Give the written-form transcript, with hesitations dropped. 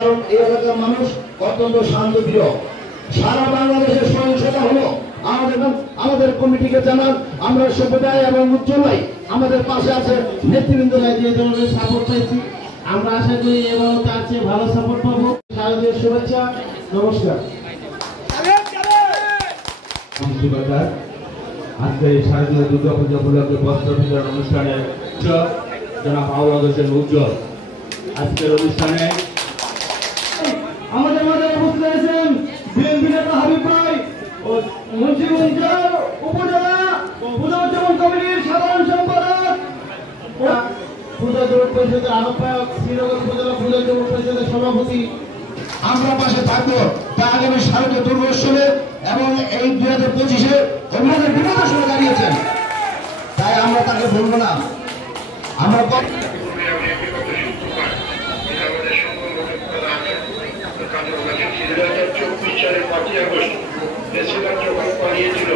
কারণ এই এলাকার মানুষ অত্যন্ত শান্তপ্রিয়। সারা বাংলাদেশের সহিংসতা হলো আমাদের কমিটিকে জানান, আমরা সভ্যতায় এবং উজ্জ্বলাই আমাদের পাশে আছে নেতৃবৃন্দরা যে ধরনের সাপোর্ট পাইছি, আমরা আশা করি এবারও তার চেয়ে ভালো সাপোর্ট পাবো। শারদীয় শুভেচ্ছা, নমস্কার। আজকে শারদীয় দুর্গাপূজা উপলক্ষে বস্ত্র বিতরণ অনুষ্ঠানে জনাব আওলাদ হোসেন উজ্জ্বল আজকের অনুষ্ঠানে আমাদের মাঝে উপস্থিত হয়েছেন বিএনপি নেতা হাবিব ভাই ও মুন্সিগঞ্জ উপজেলা পূজা উদযাপন কমিটির সাধারণ সম্পাদক, পূজা জোট পরিষদের আহ্বায়ক, শ্রীনগর উপজেলা পূজা জোট পরিষদের সভাপতি। আমরা পাশে থাকবো তা আগামী শারদীয় দুর্গোৎসবে এবং এই 2025-এ অভিনয়ের বিপদের সময় দাঁড়িয়েছেন, তাই আমরা তাকে বলবো না। আমরা সালের 5ই আগস্ট প্রেসিডেন্ট যখন পালিয়েছিল